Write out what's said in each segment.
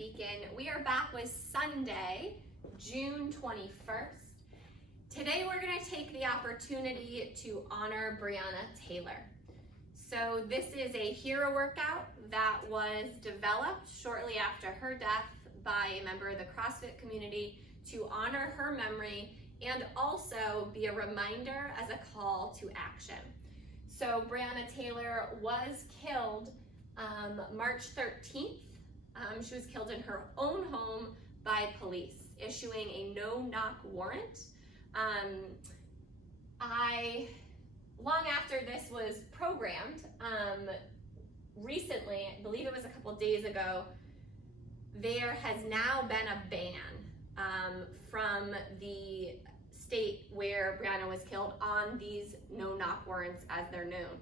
Beacon. We are back with Sunday, June 21st. Today we're going to take the opportunity to honor Breonna Taylor. So this is a hero workout that was developed shortly after her death by a member of the CrossFit community to honor her memory and also be a reminder as a call to action. So Breonna Taylor was killed March 13th. She was killed in her own home by police, issuing a no-knock warrant. Long after this was programmed, recently, I believe it was a couple days ago, there has now been a ban from the state where Breonna was killed on these no-knock warrants as they're known.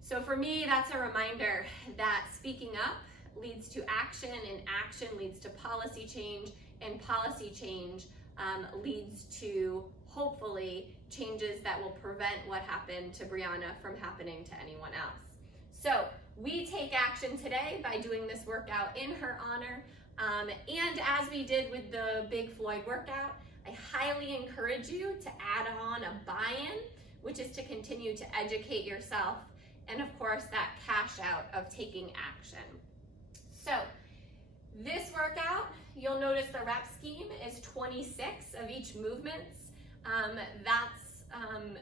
So for me, that's a reminder that speaking up leads to action, and action leads to policy change, and policy change leads to, hopefully, changes that will prevent what happened to Breonna from happening to anyone else. So we take action today by doing this workout in her honor. And as we did with the Big Floyd workout, I highly encourage you to add on a buy-in, which is to continue to educate yourself, and of course that cash out of taking action. So this workout, you'll notice the rep scheme is 26 of each movement. That's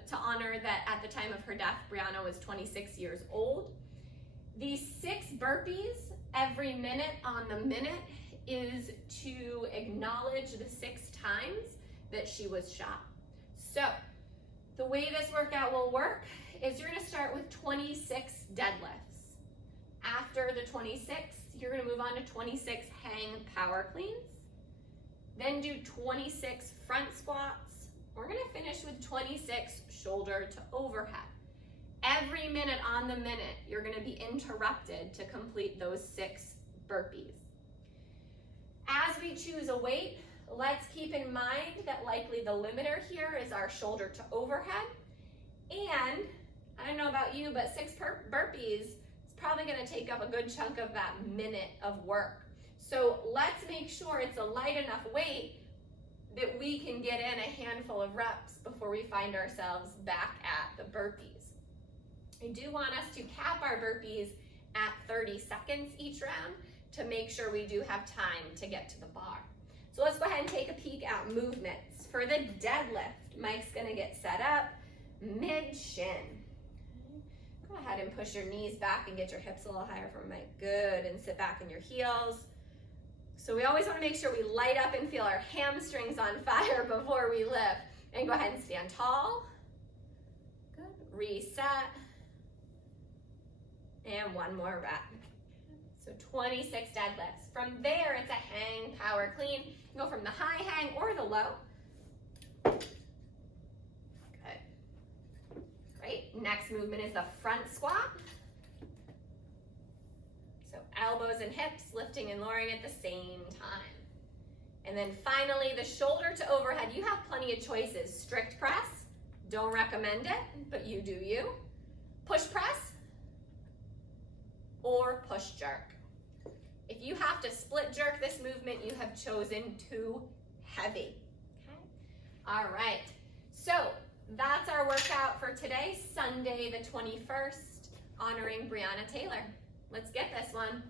to honor that at the time of her death, Breonna was 26 years old. These 6 burpees every minute on the minute is to acknowledge the 6 times that she was shot. So the way this workout will work is you're gonna start with 26 deadlifts. After the 26, you're gonna move on to 26 hang power cleans. Then do 26 front squats. We're gonna finish with 26 shoulder to overhead. Every minute on the minute, you're gonna be interrupted to complete those 6 burpees. As we choose a weight, let's keep in mind that likely the limiter here is our shoulder to overhead. And I don't know about you, but 6 burpees is probably gonna take up a good chunk of that minute of work. So let's make sure it's a light enough weight that we can get in a handful of reps before we find ourselves back at the burpees. I do want us to cap our burpees at 30 seconds each round to make sure we do have time to get to the bar. So let's go ahead and take a peek at movements. For the deadlift, Mike's gonna get set up mid-shin. Go ahead and push your knees back and get your hips a little higher for Mike. Good, and sit back in your heels. So we always wanna make sure we light up and feel our hamstrings on fire before we lift. And go ahead and stand tall. Good, reset. And one more rep. So 26 deadlifts. From there, it's a hang power clean. You can go from the high hang or the low. Good. Great. Next movement is the front squat. So elbows and hips lifting and lowering at the same time. And then finally, the shoulder to overhead. You have plenty of choices. Strict press. Don't recommend it, but you do you. Push press or push jerk. If you have to split jerk this movement, you have chosen too heavy. Okay? All right. So that's our workout for today, Sunday the 21st, honoring Breonna Taylor. Let's get this one.